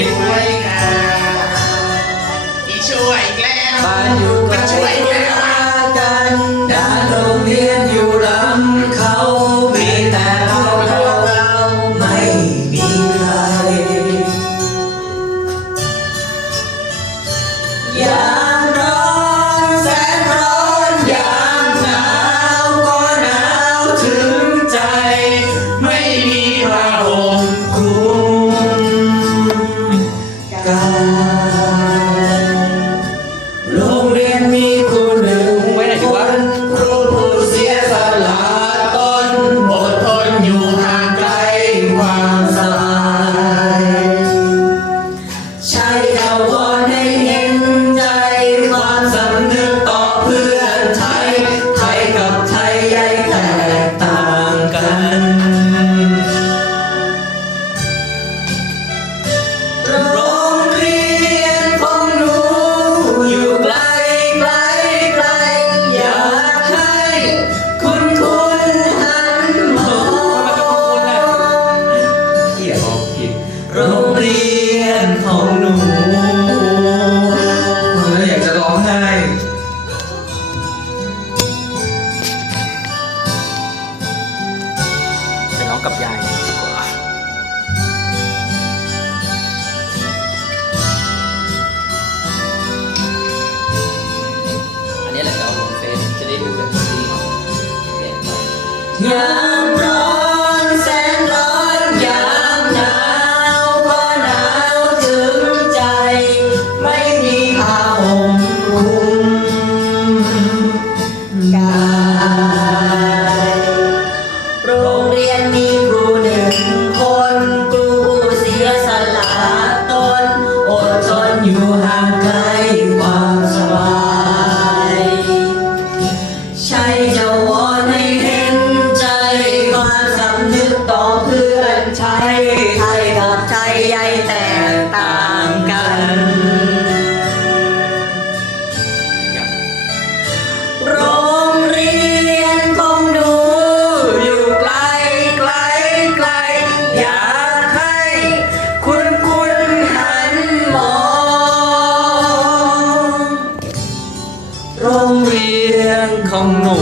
Jesus. ยามร้อนแสนร้อนยามหนาวก็นาวถึงใจ ไม่มีผ้าห่มคุมกายโรงเรียนมีครูหนึ่งคนครูเสียสละตนอดทนอยู่ห่างไกลวามสบาย ใช่จ้าว ไทยไทยกับไทยใหญ่แตกต่างกัน โรงเรียนของหนูอยู่ไกลไกลไกล อยากให้คุณคุณหันมอง โรงเรียนของหนู